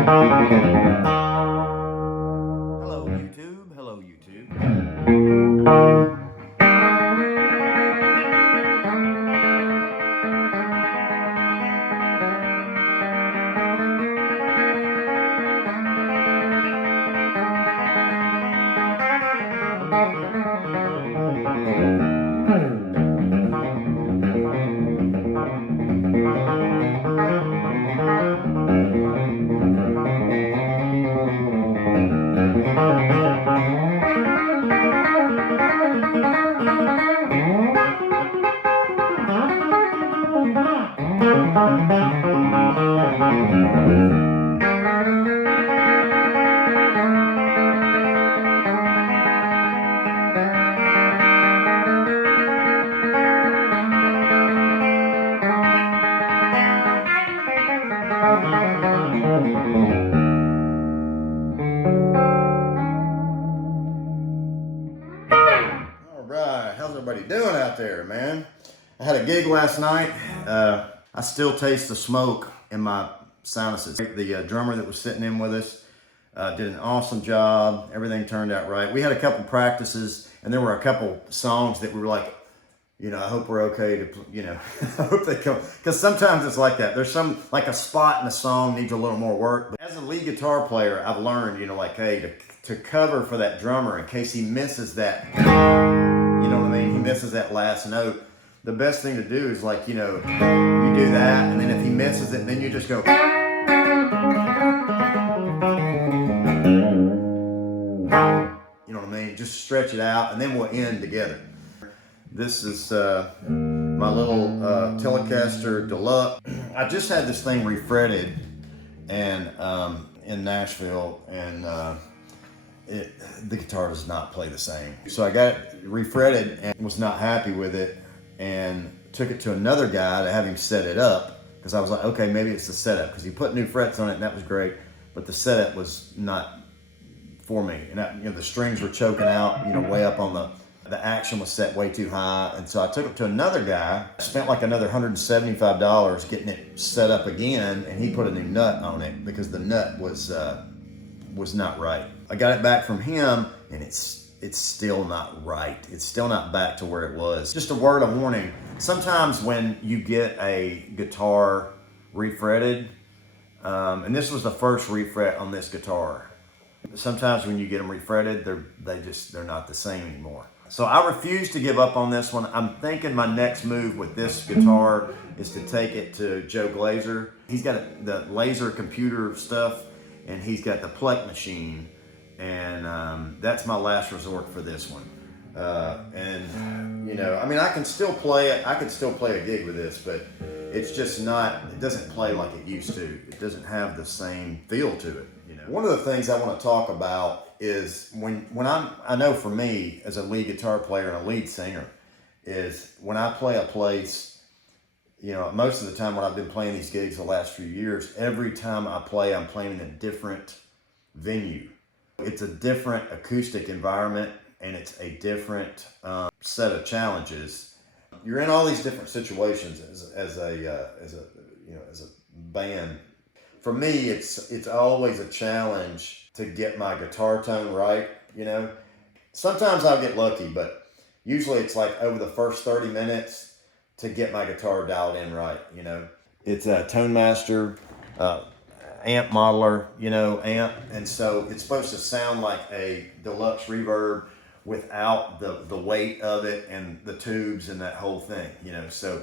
Hello YouTube, hello YouTube. Alright, how's everybody doing out there, man? I had a gig last night. I still taste the smoke in my sinuses. The drummer that was sitting in with us did an awesome job. Everything turned out right. We had a couple practices, and there were a couple songs that we were like, you know, I hope we're okay to, you know, I hope they come. Because sometimes it's like that. There's some, like a spot in a song needs a little more work. But as a lead guitar player, I've learned, you know, like, hey, to cover for that drummer in case he misses that, you know what I mean? He misses that last note. The best thing to do is, like, you know, you do that, and then if he misses it, then you just go. You know what I mean? Just stretch it out, and then we'll end together. This is my little Telecaster Deluxe. I just had this thing refretted and in Nashville, and the guitar does not play the same. So I got it refretted and was not happy with it, and took it to another guy to have him set it up, because I was like, okay, maybe it's the setup, because he put new frets on it and that was great, but the setup was not for me. And you know, the strings were choking out, you know, way up on the action was set way too high. And so I took it to another guy, spent like another $175 getting it set up again, and he put a new nut on it because the nut was not right. I got it back from him, and it's still not right. It's still not back to where it was. Just a word of warning. Sometimes when you get a guitar refretted, and this was the first refret on this guitar, sometimes when you get them refretted, they're not the same anymore. So I refuse to give up on this one. I'm thinking my next move with this guitar is to take it to Joe Glazer. He's got the laser computer stuff, and he's got the Plek machine, and that's my last resort for this one. And you know, I mean, I can still play it. I can still play a gig with this, but it's just not. It doesn't play like it used to. It doesn't have the same feel to it. You know, one of the things I want to talk about is when I know for me as a lead guitar player and a lead singer, is when I play a place. You know, most of the time when I've been playing these gigs the last few years, every time I play, I'm playing in a different venue. It's a different acoustic environment, and it's a different set of challenges. You're in all these different situations as a band. For me, it's always a challenge to get my guitar tone right. You know, sometimes I'll get lucky, but usually it's like over the first 30 minutes to get my guitar dialed in right. You know, it's a Tonemaster amp modeler, you know, amp, and so it's supposed to sound like a Deluxe Reverb without the weight of it and the tubes and that whole thing, you know. So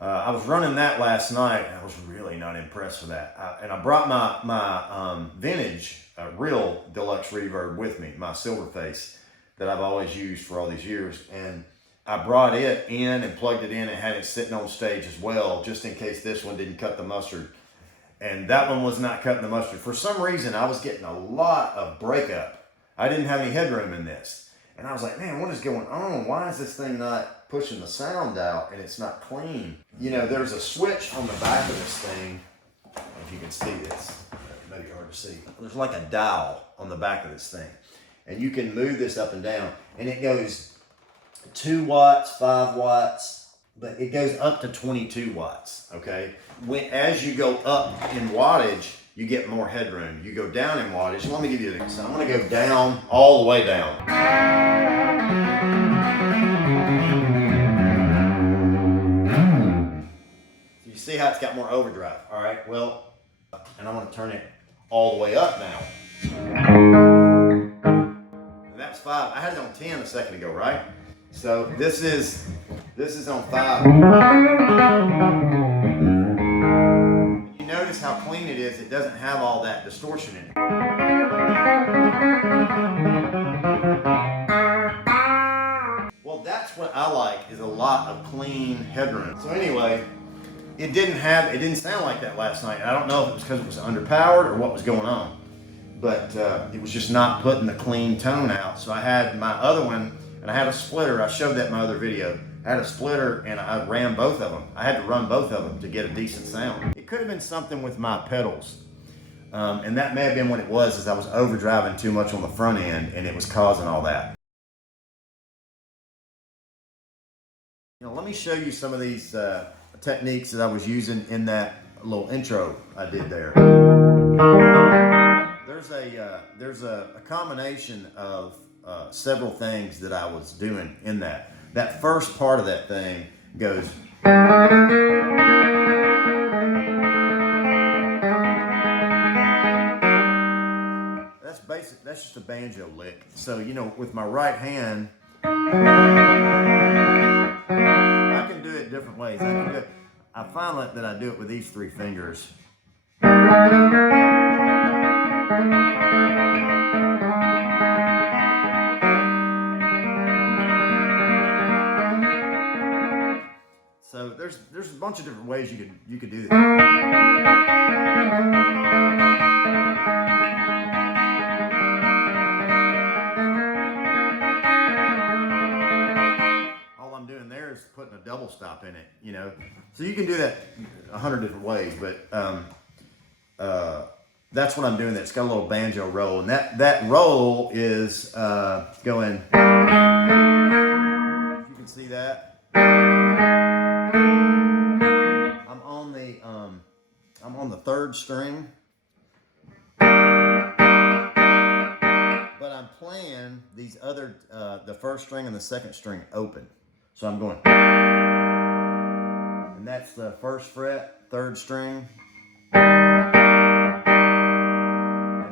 I was running that last night, and I was really not impressed with that. And I brought my vintage real Deluxe Reverb with me, my silver face that I've always used for all these years, and I brought it in and plugged it in and had it sitting on stage as well, just in case this one didn't cut the mustard. And that one was not cutting the mustard. For some reason, I was getting a lot of breakup. I didn't have any headroom in this. And I was like, man, what is going on? Why is this thing not pushing the sound out, and it's not clean? You know, there's a switch on the back of this thing. If you can see this, it may be hard to see. There's like a dial on the back of this thing. And you can move this up and down. And it goes 2 watts, 5 watts, but it goes up to 22 watts, okay? As you go up in wattage, you get more headroom. You go down in wattage. Let me give you an example. I'm going to go down, all the way down. You see how it's got more overdrive. All right, well, and I'm going to turn it all the way up now. And that's 5. I had it on 10 a second ago, right? So this is on 5. You notice how clean it is. It doesn't have all that distortion in it. Well, that's what I like, is a lot of clean headroom. So anyway, it didn't sound like that last night. I don't know if it was because it was underpowered or what was going on, but it was just not putting the clean tone out. So I had my other one, and I had a splitter. I showed that in my other video. I had a splitter and I ran both of them. I had to run both of them to get a decent sound. It could have been something with my pedals. And that may have been what it was, is I was overdriving too much on the front end and it was causing all that. You know, let me show you some of these techniques that I was using in that little intro I did there. There's a combination of several things that I was doing in that. That first part of that thing goes. That's basic. That's just a banjo lick. So, you know, with my right hand, I can do it different ways. I find that I do it with these 3 fingers. So there's a bunch of different ways you could do this. All I'm doing there is putting a double stop in it, you know. So you can do that 100 different ways, but that's what I'm doing. It's got a little banjo roll, and that roll is going. You can see that. I'm on the 3rd string, but I'm playing these other, the 1st string and the 2nd string open. So I'm going, and that's the 1st fret, 3rd string, and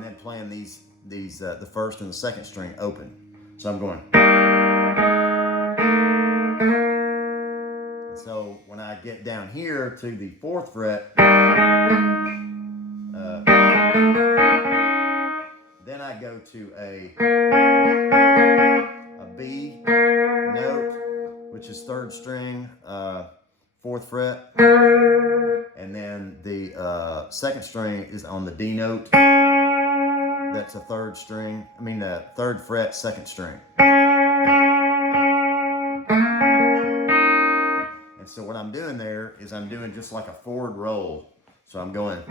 then playing these the 1st and the 2nd string open. So I'm going. So when I get down here to the 4th fret, then I go to a B note, which is 3rd string, 4th fret, and then the 2nd string is on the D note. That's a 3rd string. I mean, 3rd fret, 2nd string. And so what I'm doing there is I'm doing just like a forward roll. So I'm going.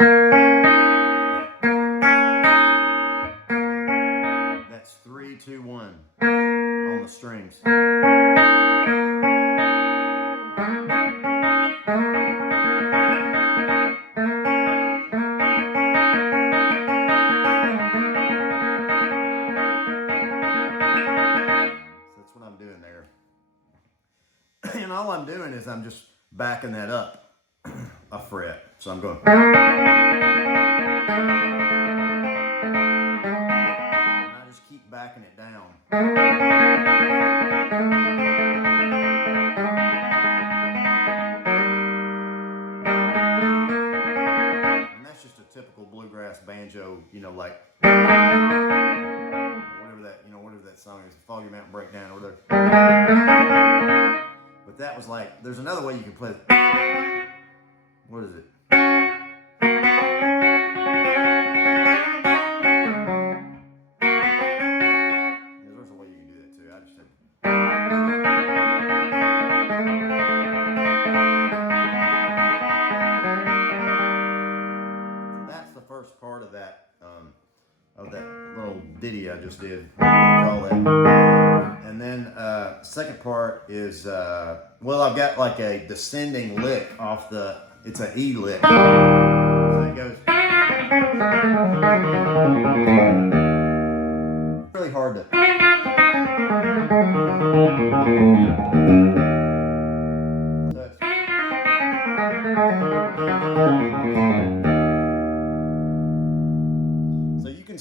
That's 3, 2, 1 on the strings. And all I'm doing is I'm just backing that up a fret. So I'm going. And I just keep backing it down. And that's just a typical bluegrass banjo, you know, like whatever that song is, Foggy Mountain Breakdown or whatever. But that was like, there's another way you can play it. What is it? There's a way you can do that too. I just said. So that's the first part of that little ditty I just did. Call that. And then second part is, well, I've got like a descending lick off it's an E lick. So it goes.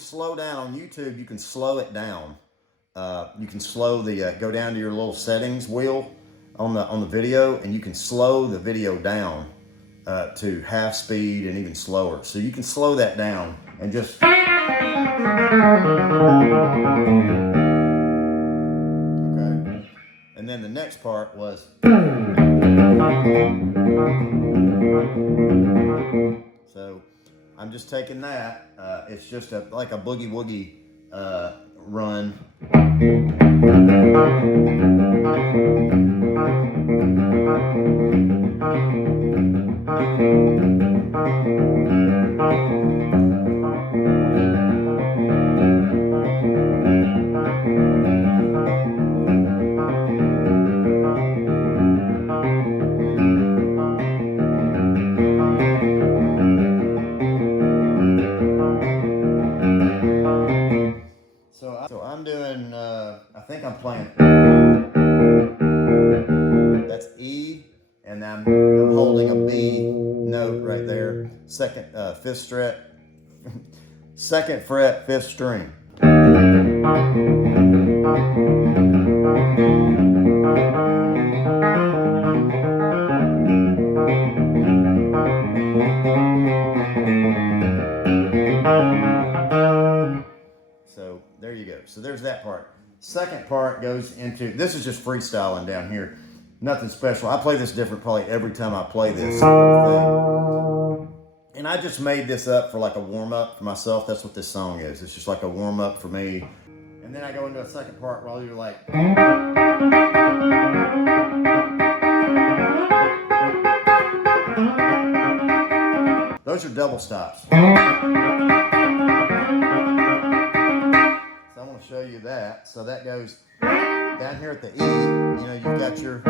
slow down on YouTube. You can slow it down. You can slow the go down to your little settings wheel on the video, and you can slow the video down to half speed and even slower. So you can slow that down and just. Okay. And then the next part was. So I'm just taking that. It's just like a boogie woogie run. So I'm doing, I think I'm playing, that's E, and I'm holding a B note right there, second, fifth fret, second fret, fifth string. So there you go. So there's that part. Second part goes into, this is just freestyling down here. Nothing special. I play this different probably every time I play this thing. And I just made this up for like a warm up for myself. That's what this song is. It's just like a warm up for me. And then I go into a second part while you're like. Those are double stops. So I want to show you that. So that goes down here at the E. You know, you've got your.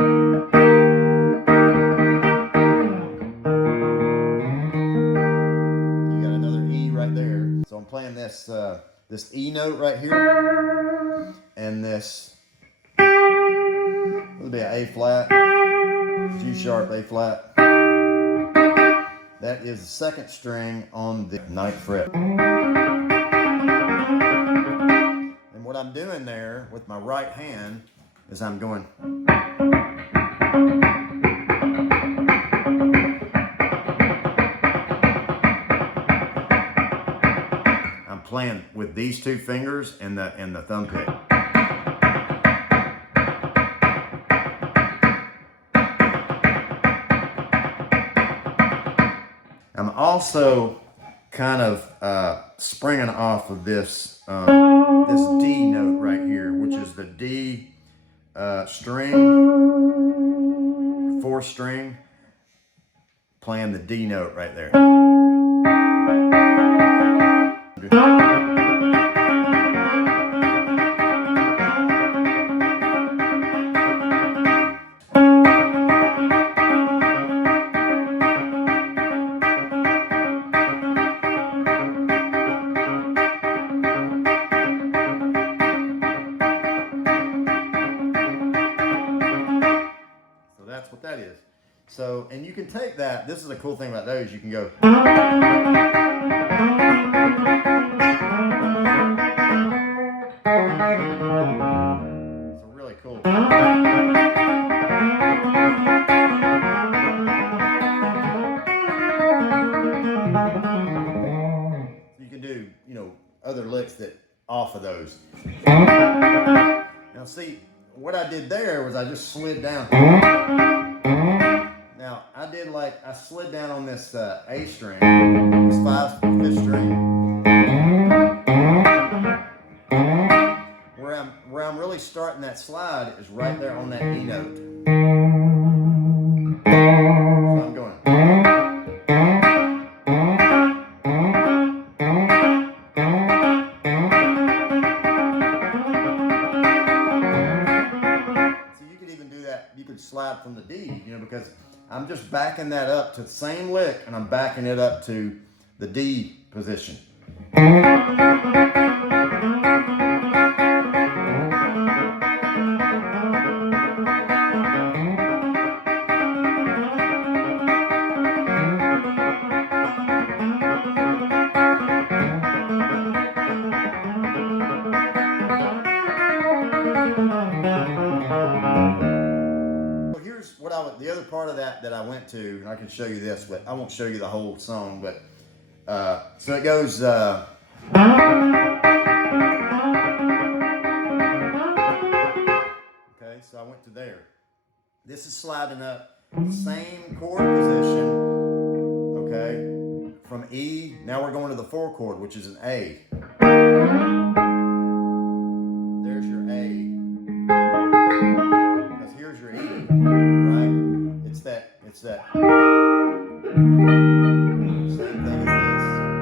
You got another E right there. So I'm playing this this E note right here, and this. It'll be an A flat, G sharp, A flat. That is the second string on the ninth fret. And what I'm doing there with my right hand is I'm going. I'm playing with these two fingers and the thumb pick. I'm also kind of springing off of this this D note right here, which is the D string, fourth string, playing the D note right there. That's what that is. So, and you can take that. This is a cool thing about those. You can go. So really cool. You can do, you know, other licks that off of those. Now see, what I did there was I just slid down. Now I slid down on this A string, this fifth string. Where I'm really starting that slide is right there on that E note. So I'm going. You could slide from the D, you know, because I'm just backing that up to the same lick and I'm backing it up to the D position. that I went to, and I can show you this, but I won't show you the whole song, but so it goes okay, so I went to there. This is sliding up, same chord position, okay, from E. Now we're going to the 4 chord, which is an A. There's your A. Because here's your E, right? It's that same thing as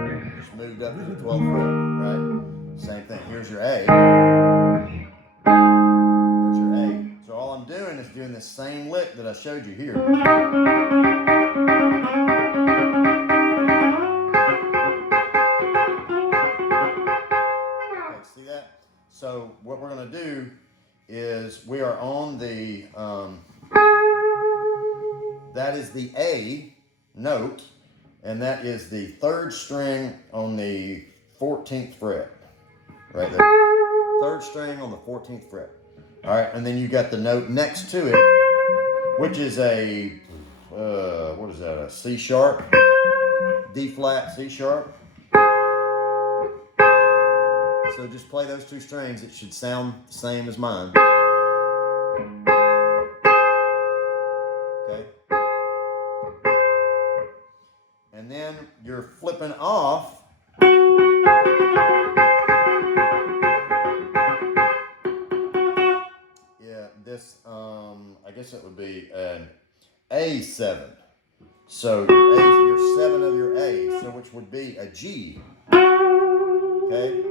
this. Just moved up to the 12th fret, right? Same thing. Here's your A. There's your A. So all I'm doing is doing the same lick that I showed you here. Okay, see that? So what we're going to do is we are on the, that is the A note, and that is the 3rd string on the 14th fret, right there. 3rd string on the 14th fret. All right, and then you got the note next to it, which is a, what is that, a C sharp, D flat, C sharp. So just play those 2 strings. It should sound the same as mine. Okay. And then you're flipping off. Yeah, this, I guess it would be an A7. So your 7 of your A, so which would be a G. Okay.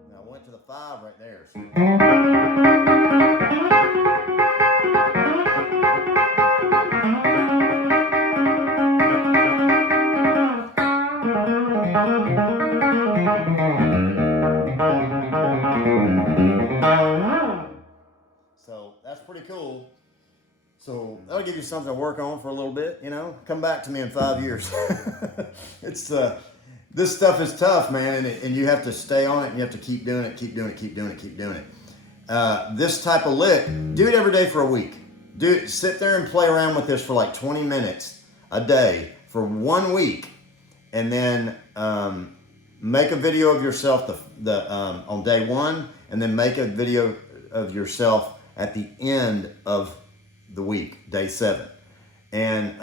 Now I went to the 5 right there. So. So that's pretty cool. So that'll give you something to work on for a little bit, you know. Come back to me in 5 years. It's this stuff is tough, man, and you have to stay on it, and you have to keep doing it, keep doing it, keep doing it, keep doing it. This type of lick, do it every day for a week. Sit there and play around with this for like 20 minutes a day for 1 week, and then make a video of yourself on day 1, and then make a video of yourself at the end of the week, day 7. And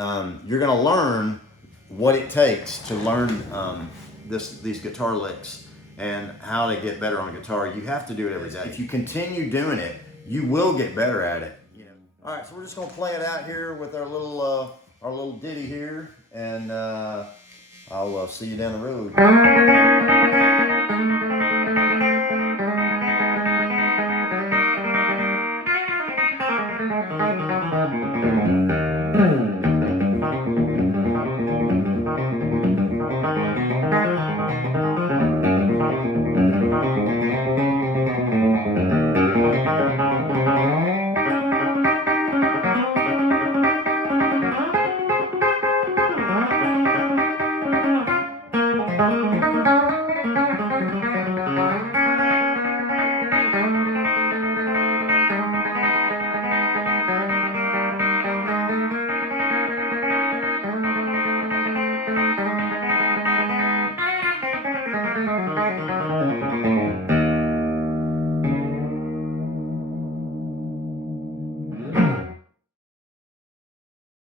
you're gonna learn what it takes to learn these guitar licks and how to get better on guitar. You have to do it every day. If you continue doing it, you will get better at it. You know. All right, so we're just gonna play it out here with our little ditty here, and I'll see you down the road.